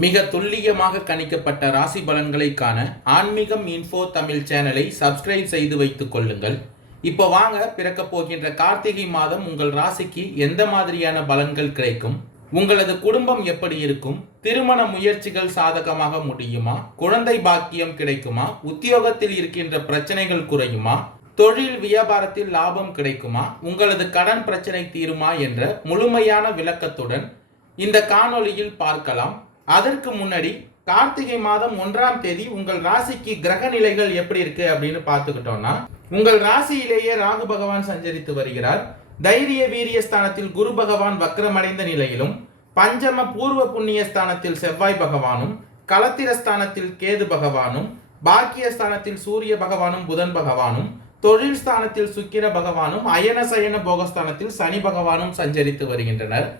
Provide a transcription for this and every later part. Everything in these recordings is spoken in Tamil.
மிக துல்லியமாக கணிக்கப்பட்ட ராசி பலன்களை காண ஆன்மீகம் இன்ஃபோ தமிழ் சேனலை சப்ஸ்கிரைப் செய்து வைத்துக் கொள்ளுங்கள். இப்போ வாங்க, பிறக்க போகின்ற கார்த்திகை மாதம் உங்கள் ராசிக்கு எந்த மாதிரியான பலன்கள் கிடைக்கும், உங்களது குடும்பம் எப்படி இருக்கும், திருமண முயற்சிகள் சாதகமாக முடியுமா, குழந்தை பாக்கியம் கிடைக்குமா, உத்தியோகத்தில் இருக்கின்ற பிரச்சனைகள் குறையுமா, தொழில் வியாபாரத்தில் லாபம் கிடைக்குமா, உங்களது கடன் பிரச்சனை தீருமா என்ற முழுமையான விளக்கத்துடன் இந்த காணொளியில் பார்க்கலாம். அதற்கு முன்னாடி கார்த்திகை மாதம் 1ஆம் தேதி உங்கள் ராசிக்கு கிரக நிலைகள் எப்படி இருக்கு அப்படின்னு பார்த்துக்கிட்டோம்னா, உங்கள் ராசியிலேயே ராகு பகவான் சஞ்சரித்து வருகிறார். தைரிய வீரிய ஸ்தானத்தில் குரு பகவான் வக்ரமடைந்த நிலையிலும், பஞ்சம பூர்வ புண்ணிய ஸ்தானத்தில் செவ்வாய் பகவானும், களத்திர ஸ்தானத்தில் கேது பகவானும், பாக்கிய ஸ்தானத்தில் சூரிய பகவானும் புதன் பகவானும், தொழில் ஸ்தானத்தில் சுக்கிர பகவானும், அயன சயன போகஸ்தானத்தில் சனி பகவானும் சஞ்சரித்து வருகின்றனர்.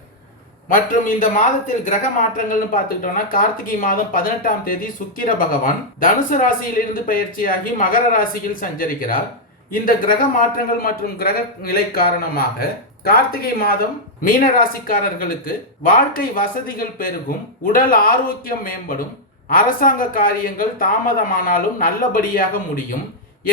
மற்றும் இந்த மாதத்தில் கிரக மாற்றங்கள்னு பார்த்துக்கிட்டோம்னா, கார்த்திகை மாதம் 18ஆம் தேதி சுக்கிர பகவான் தனுசு ராசியிலிருந்து பயிற்சியாகி மகர ராசியில் சஞ்சரிக்கிறார். இந்த கிரக மாற்றங்கள் மற்றும் கிரக நிலை காரணமாக கார்த்திகை மாதம் மீன ராசிக்காரர்களுக்கு வாழ்க்கை வசதிகள் பெருகும், உடல் ஆரோக்கியம் மேம்படும், அரசாங்க காரியங்கள் தாமதமானாலும் நல்லபடியாக முடியும்,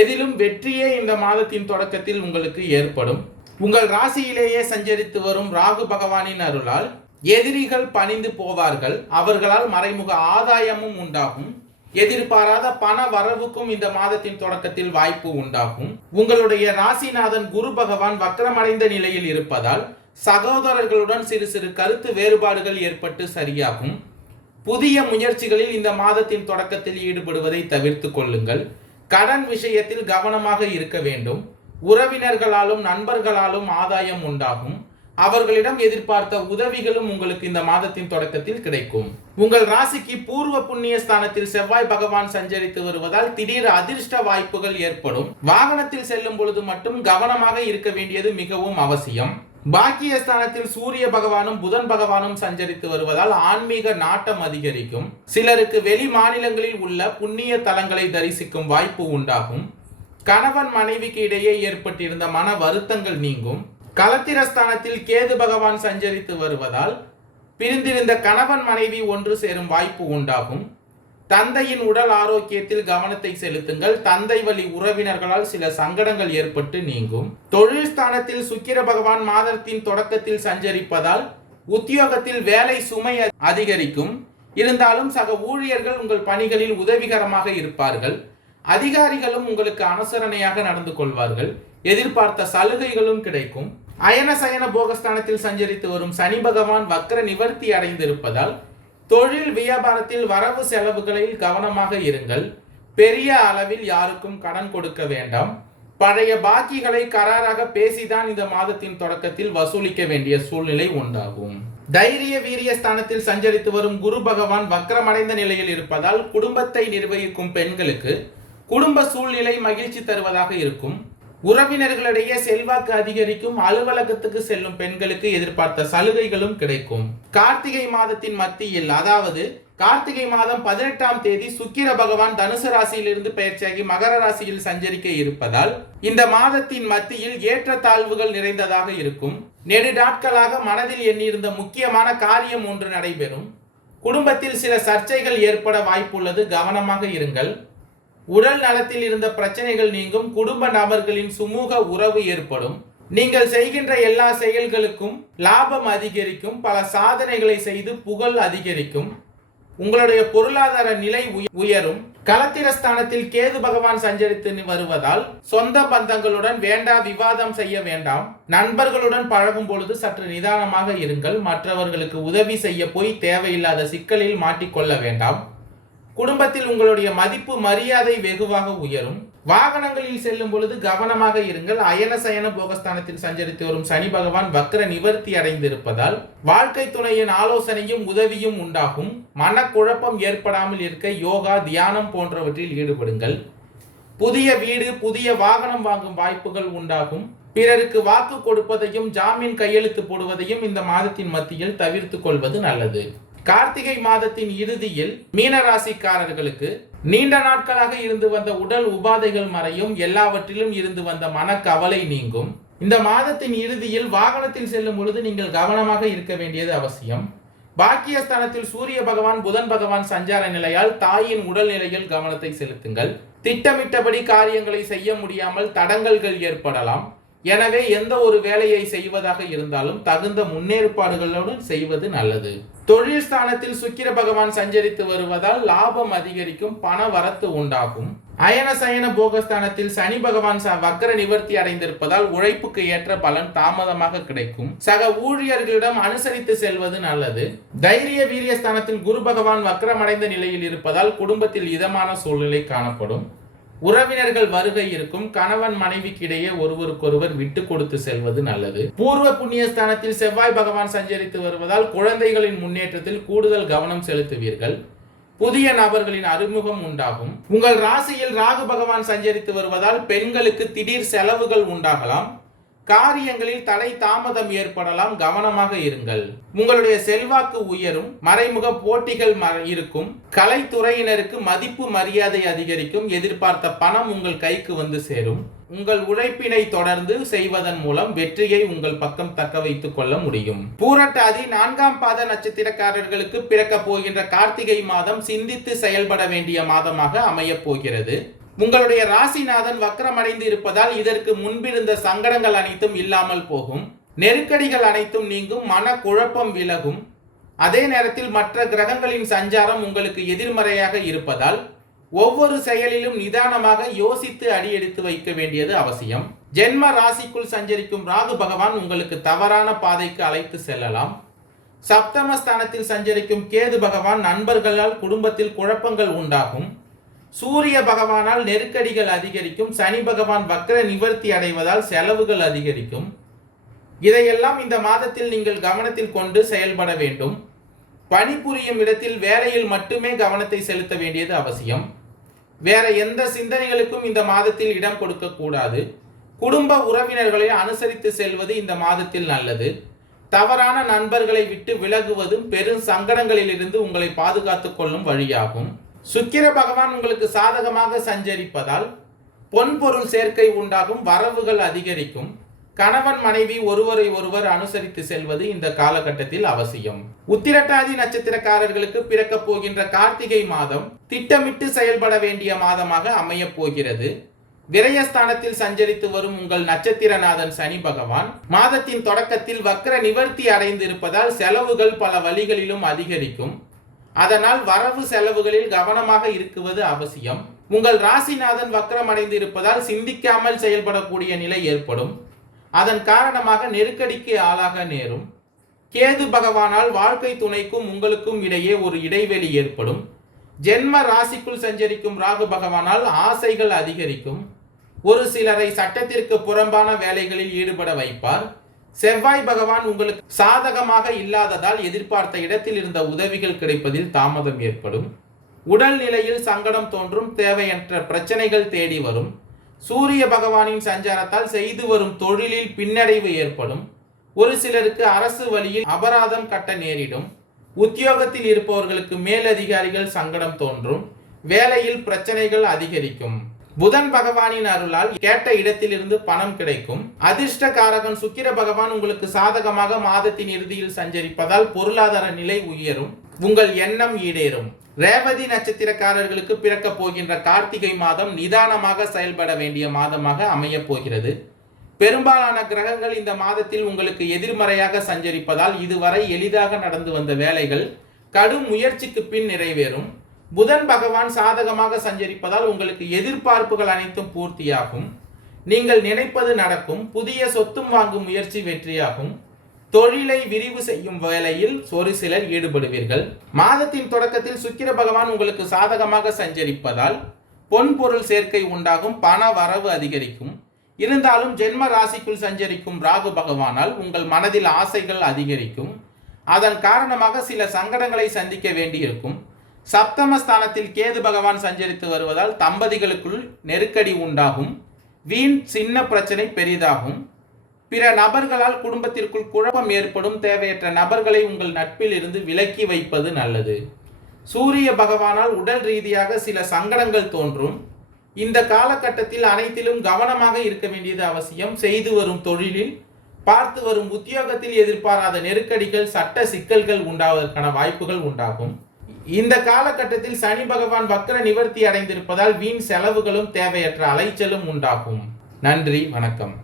எதிலும் வெற்றியே இந்த மாதத்தின் தொடக்கத்தில் உங்களுக்கு ஏற்படும். உங்கள் ராசியிலேயே சஞ்சரித்து வரும் ராகு பகவானின் அருளால் எதிரிகள் பணிந்து போவார்கள், அவர்களால் மறைமுக ஆதாயமும் உண்டாகும், எதிர்பாராத பண வரவுக்கும் இந்த மாதத்தின் தொடக்கத்தில் வாய்ப்பு உண்டாகும். உங்களுடைய ராசிநாதன் குரு பகவான் வக்ரமடைந்த நிலையில் இருப்பதால் சகோதரர்களுடன் சிறு சிறு கருத்து வேறுபாடுகள் ஏற்பட்டு சரியாகும். புதிய முயற்சிகளில் இந்த மாதத்தின் தொடக்கத்தில் ஈடுபடுவதை தவிர்த்து கொள்ளுங்கள். கடன் விஷயத்தில் கவனமாக இருக்க வேண்டும். உறவினர்களாலும் நண்பர்களாலும் ஆதாயம் உண்டாகும். அவர்களிடம் எதிர்பார்த்த உதவிகளும் உங்களுக்கு இந்த மாதத்தின் தொடக்கத்தில் கிடைக்கும். உங்கள் ராசிக்கு பூர்வ புண்ணிய ஸ்தானத்தில் செவ்வாய் பகவான் சஞ்சரித்து வருவதால் திடீர் அதிர்ஷ்ட வாய்ப்புகள் ஏற்படும். வாகனத்தில் செல்லும் பொழுது மட்டும் கவனமாக இருக்க வேண்டியது மிகவும் அவசியம். பாக்கிய ஸ்தானத்தில் சூரிய பகவானும் புதன் பகவானும் சஞ்சரித்து வருவதால் ஆன்மீக நாட்டம் அதிகரிக்கும். சிலருக்கு வெளி மாநிலங்களில் உள்ள புண்ணிய தலங்களை தரிசிக்கும் வாய்ப்பு உண்டாகும். கணவன் மனைவிக்கு இடையே ஏற்பட்டிருந்த மன வருத்தங்கள் நீங்கும். களத்திரஸ்தானத்தில் கேது பகவான் சஞ்சரித்து வருவதால் பிரிந்திருந்த கணவன் மனைவி ஒன்று சேரும் வாய்ப்பு உண்டாகும். தந்தையின் உடல் ஆரோக்கியத்தில் கவனத்தை செலுத்துங்கள். தந்தை வழி உறவினர்களால் சில சங்கடங்கள் ஏற்பட்டு நீங்கும். தொழில் ஸ்தானத்தில் சுக்கிர பகவான் மாதத்தின் தொடக்கத்தில் சஞ்சரிப்பதால் உத்தியோகத்தில் வேலை சுமை அதிகரிக்கும். இருந்தாலும் சக ஊழியர்கள் உங்கள் பணிகளில் உதவிகரமாக இருப்பார்கள். அதிகாரிகளும் உங்களுக்கு அனுசரணையாக நடந்து கொள்வார்கள். எதிர்பார்த்த சலுகைகளும் கிடைக்கும். அயன சயன போகஸ்தானத்தில் சஞ்சரித்து வரும் சனி பகவான் வக்ர நிவர்த்தி அடைந்திருப்பதால் தொழில் வியாபாரத்தில் வரவு செலவுகளில் கவனமாக இருங்கள். பெரிய அளவில் யாருக்கும் கடன் கொடுக்க வேண்டாம். பழைய பாக்கிகளை கராராக பேசிதான் இந்த மாதத்தின் தொடக்கத்தில் வசூலிக்க வேண்டிய சூழ்நிலை உண்டாகும். தைரிய வீரிய ஸ்தானத்தில் சஞ்சரித்து வரும் குரு பகவான் வக்ரமடைந்த நிலையில் இருப்பதால் குடும்பத்தை நிர்வகிக்கும் பெண்களுக்கு குடும்ப சூழ்நிலை மகிழ்ச்சி தருவதாக இருக்கும். உறவினர்களிடையே செல்வாக்கு அதிகரிக்கும். அலுவலகத்துக்கு செல்லும் பெண்களுக்கு எதிர்பார்த்த சலுகைகளும் கிடைக்கும். கார்த்திகை மாதத்தின் மத்தியில், அதாவது கார்த்திகை மாதம் 18ஆம் தேதி சுக்கிர பகவான் தனுசு ராசியிலிருந்து பயிற்சியாகி மகர ராசியில் சஞ்சரிக்க இருப்பதால் இந்த மாதத்தின் மத்தியில் ஏற்றத்தாழ்வுகள் நிறைந்ததாக இருக்கும். நெடு நாட்களாக மனதில் எண்ணியிருந்த முக்கியமான காரியம் ஒன்று நடைபெறும். குடும்பத்தில் சில சர்ச்சைகள் ஏற்பட வாய்ப்புள்ளது, கவனமாக இருங்கள். உடல் நலத்தில் இருந்த பிரச்சனைகள் நீங்கும். குடும்ப நபர்களின் சுமூக உறவு ஏற்படும். நீங்கள் செய்கின்ற எல்லா செயல்களுக்கும் லாபம் அதிகரிக்கும். பல சாதனைகளை செய்து புகழ் அதிகரிக்கும். உங்களுடைய பொருளாதார நிலை உயரும். களத்திரஸ்தானத்தில் கேது பகவான் சஞ்சரித்து வருவதால் சொந்த பந்தங்களுடன் வேண்டா விவாதம் செய்ய வேண்டாம். நண்பர்களுடன் பழகும் பொழுது சற்று நிதானமாக இருங்கள். மற்றவர்களுக்கு உதவி செய்ய போய் தேவையில்லாத சிக்கலில் மாட்டிக்கொள்ள வேண்டாம். குடும்பத்தில் உங்களுடைய மதிப்பு மரியாதை வெகுவாக உயரும். வாகனங்களில் செல்லும் பொழுது கவனமாக இருங்கள். அயன சயன போகஸ்தானத்தில் சஞ்சரித்து வரும் சனி பகவான் வக்ர நிவர்த்தி அடைந்திருப்பதால் வாழ்க்கை துணையின் ஆலோசனையும் உதவியும் உண்டாகும். மனக்குழப்பம் ஏற்படாமல் இருக்க யோகா, தியானம் போன்றவற்றில் ஈடுபடுங்கள். புதிய வீடு, புதிய வாகனம் வாங்கும் வாய்ப்புகள் உண்டாகும். பிறருக்கு வாக்கு கொடுப்பதையும் ஜாமீன் கையெழுத்து போடுவதையும் இந்த மாதத்தின் மத்தியில் தவிர்த்து கொள்வது நல்லது. கார்த்திகை மாதத்தின் இறுதியில் மீனராசிக்காரர்களுக்கு நீண்ட நாட்களாக இருந்து வந்த உடல் உபாதைகள் மறையும். எல்லாவற்றிலும் இருந்து வந்த மனக்கவலை நீங்கும். இந்த மாதத்தின் இறுதியில் வாகனத்தில் செல்லும் பொழுது நீங்கள் கவனமாக இருக்க வேண்டியது அவசியம். பாக்கியஸ்தானத்தில் சூரிய பகவான் புதன் பகவான் சஞ்சார நிலையால் தாயின் உடல் நிலையில் கவனத்தை செலுத்துங்கள். திட்டமிட்டபடி காரியங்களை செய்ய முடியாமல் தடங்கல்கள் ஏற்படலாம். எனவே எந்த ஒரு வேலையை செய்வதாக இருந்தாலும் தகுந்த முன்னேற்பாடுகளுடன் செய்வது நல்லது. தொழில் ஸ்தானத்தில் சுக்கிர பகவான் சஞ்சரித்து வருவதால் லாபம் அதிகரிக்கும், பண வரத்து உண்டாகும். அயன சயன போகஸ்தானத்தில் சனி பகவான் வக்ர நிவர்த்தி அடைந்திருப்பதால் உழைப்புக்கு ஏற்ற பலன் தாமதமாக கிடைக்கும். சக ஊழியர்களிடம் அனுசரித்து செல்வது நல்லது. தைரிய வீரியஸ்தானத்தில் குரு பகவான் வக்ரமடைந்த நிலையில் இருப்பதால் குடும்பத்தில் இதமான சூழ்நிலை காணப்படும். உறவினர்கள் வருகை இருக்கும். கணவன் மனைவிக்கு இடையே ஒருவருக்கொருவர் விட்டு கொடுத்து செல்வது நல்லது. பூர்வ புண்ணியஸ்தானத்தில் செவ்வாய் பகவான் சஞ்சரித்து வருவதால் குழந்தைகளின் முன்னேற்றத்தில் கூடுதல் கவனம் செலுத்துவீர்கள். புதிய நபர்களின் அறிமுகம் உண்டாகும். உங்கள் ராசியில் ராகு பகவான் சஞ்சரித்து வருவதால் பெண்களுக்கு திடீர் செலவுகள் உண்டாகலாம். காரியங்களில் தடை தாமதம் ஏற்படலாம், கவனமாக இருங்கள். உங்களுடைய செல்வாக்கு உயரும். மறைமுக போட்டிகள் இருக்கும். கலைத்துறையினருக்கு மதிப்பு மரியாதை அதிகரிக்கும். எதிர்பார்த்த பணம் உங்கள் கைக்கு வந்து சேரும். உங்கள் உழைப்பினை தொடர்ந்து செய்வதன் மூலம் வெற்றியை உங்கள் பக்கம் தக்க வைத்துக் கொள்ள முடியும். பூரட்டாதி 4ஆம் பாத நட்சத்திரக்காரர்களுக்கு பிறக்க போகின்ற கார்த்திகை மாதம் சிந்தித்து செயல்பட வேண்டிய மாதமாக அமையப் போகிறது. உங்களுடைய ராசிநாதன் வக்ரமடைந்து இருப்பதால் இதற்கு முன்பிருந்த சங்கடங்கள் அனைத்தும் இல்லாமல் போகும். நெருக்கடிகள் அனைத்தும் நீங்கும். மன குழப்பம் விலகும். அதே நேரத்தில் மற்ற கிரகங்களின் சஞ்சாரம் உங்களுக்கு எதிர்மறையாக இருப்பதால் ஒவ்வொரு செயலிலும் நிதானமாக யோசித்து அடியெடுத்து வைக்க வேண்டியது அவசியம். ஜென்ம ராசிக்குள் சஞ்சரிக்கும் ராகு பகவான் உங்களுக்கு தவறான பாதைக்கு அழைத்து செல்லலாம். சப்தமஸ்தானத்தில் சஞ்சரிக்கும் கேது பகவான் நண்பர்களால் குடும்பத்தில் குழப்பங்கள் உண்டாகும். சூரிய பகவானால் நெருக்கடிகள் அதிகரிக்கும். சனி பகவான் வக்ர நிவர்த்தி அடைவதால் செலவுகள் அதிகரிக்கும். இதையெல்லாம் இந்த மாதத்தில் நீங்கள் கவனத்தில் கொண்டு செயல்பட வேண்டும். பணிபுரியும் இடத்தில் வேலையில் மட்டுமே கவனத்தை செலுத்த வேண்டியது அவசியம். வேற எந்த சிந்தனைகளுக்கும் இந்த மாதத்தில் இடம் கொடுக்க கூடாது. குடும்ப உறவினர்களை அனுசரித்து செல்வது இந்த மாதத்தில் நல்லது. தவறான நண்பர்களை விட்டு விலகுவதும் பெரும் சங்கடங்களிலிருந்து உங்களை பாதுகாத்துக் கொள்ளும் வழியாகும். சுக்கிர பகவான் உங்களுக்கு சாதகமாக சஞ்சரிப்பதால் பொன்பொருள் சேர்க்கை உண்டாகும். வரவுகள் அதிகரிக்கும். கணவன் மனைவி ஒருவரை ஒருவர் அனுசரித்து செல்வது இந்த காலகட்டத்தில் அவசியம். உத்திரட்டாதி நட்சத்திரக்காரர்களுக்கு பிறக்க போகின்ற கார்த்திகை மாதம் திட்டமிட்டு செயல்பட வேண்டிய மாதமாக அமையப் போகிறது. விரயஸ்தானத்தில் சஞ்சரித்து வரும் உங்கள் நட்சத்திரநாதன் சனி பகவான் மாதத்தின் தொடக்கத்தில் வக்ர நிவர்த்தி அடைந்திருப்பதால் செலவுகள் பல வழிகளிலும் அதிகரிக்கும். அதனால் வரவு செலவுகளில் கவனமாக இருக்குவது அவசியம். உங்கள் ராசிநாதன் வக்ரம் அடைந்து இருப்பதால் சிந்திக்காமல் செயல்படக்கூடிய நிலை ஏற்படும். அதன் காரணமாக நெருக்கடிக்கு ஆளாக நேரும். கேது பகவானால் வாழ்க்கை துணைக்கும் உங்களுக்கும் இடையே ஒரு இடைவெளி ஏற்படும். ஜென்ம ராசிக்குள் சஞ்சரிக்கும் ராகு பகவானால் ஆசைகள் அதிகரிக்கும். ஒரு சிலரை சட்டத்திற்கு புறம்பான வேலைகளில் ஈடுபட வைப்பார். செவ்வாய் பகவான் உங்களுக்கு சாதகமாக இல்லாததால் எதிர்பார்த்த இடத்தில் இருந்த உதவிகள் கிடைப்பதில் தாமதம் ஏற்படும். உடல் நிலையில் சங்கடம் தோன்றும். தேவையற்ற பிரச்சனைகள் தேடி வரும். சூரிய பகவானின் சஞ்சாரத்தால் செய்து வரும் தொழிலில் பின்னடைவு ஏற்படும். ஒரு சிலருக்கு அரசு வழியில் அபராதம் கட்ட நேரிடும். உத்தியோகத்தில் இருப்பவர்களுக்கு மேலதிகாரிகள் சங்கடம் தோன்றும். வேலையில் பிரச்சனைகள் அதிகரிக்கும். புதன் பகவானின் அருளால் கேட்ட இடத்திலிருந்து பணம் கிடைக்கும். அதிர்ஷ்டகாரகன் சுக்கிர பகவான் உங்களுக்கு சாதகமாக மாதத்தின் இறுதியில் சஞ்சரிப்பதால் பொருளாதார நிலை உயரும். உங்கள் எண்ணம் ஈடேறும். ரேவதி நட்சத்திரக்காரர்களுக்கு பிறக்க போகின்ற கார்த்திகை மாதம் நிதானமாக செயல்பட வேண்டிய மாதமாக அமையப் போகிறது. பெரும்பாலான கிரகங்கள் இந்த மாதத்தில் உங்களுக்கு எதிர்மறையாக சஞ்சரிப்பதால் இதுவரை எளிதாக நடந்து வந்த வேலைகள் கடும் முயற்சிக்கு பின் நிறைவேறும். புதன் பகவான் சாதகமாக சஞ்சரிப்பதால் உங்களுக்கு எதிர்பார்ப்புகள் அனைத்தும் பூர்த்தியாகும். நீங்கள் நினைப்பது நடக்கும். புதிய சொத்தும் வாங்கும் முயற்சி வெற்றியாகும். தொழிலை விரிவு செய்யும் வேலையில் ஒரு சிலர் ஈடுபடுவீர்கள். மாதத்தின் தொடக்கத்தில் சுக்கிர பகவான் உங்களுக்கு சாதகமாக சஞ்சரிப்பதால் பொன் பொருள் சேர்க்கை உண்டாகும். பண வரவு அதிகரிக்கும். இருந்தாலும் ஜென்ம ராசிக்குள் சஞ்சரிக்கும் ராகு பகவானால் உங்கள் மனதில் ஆசைகள் அதிகரிக்கும். அதன் காரணமாக சில சங்கடங்களை சந்திக்க வேண்டியிருக்கும். சப்தமஸ்தானத்தில் கேது பகவான் சஞ்சரித்து வருவதால் தம்பதிகளுக்குள் நெருக்கடி உண்டாகும். வீண் சின்ன பிரச்சனை பெரிதாகும். பிற நபர்களால் குடும்பத்திற்குள் குழப்பம் ஏற்படும். தேவையற்ற நபர்களை உங்கள் நட்பில் இருந்து விலக்கி வைப்பது நல்லது. சூரிய பகவானால் உடல் ரீதியாக சில சங்கடங்கள் தோன்றும். இந்த காலகட்டத்தில் அனைத்திலும் கவனமாக இருக்க வேண்டியது அவசியம். செய்து வரும் தொழிலில் பார்த்து வரும் உத்தியோகத்தில் எதிர்பாராத நெருக்கடிகள், சட்ட சிக்கல்கள் உண்டாவதற்கான வாய்ப்புகள் உண்டாகும். இந்த காலகட்டத்தில் சனி பகவான் வக்ர நிவர்த்தி அடைந்திருப்பதால் வீண் செலவுகளும் தேவையற்ற அலைச்சலும் உண்டாகும். நன்றி, வணக்கம்.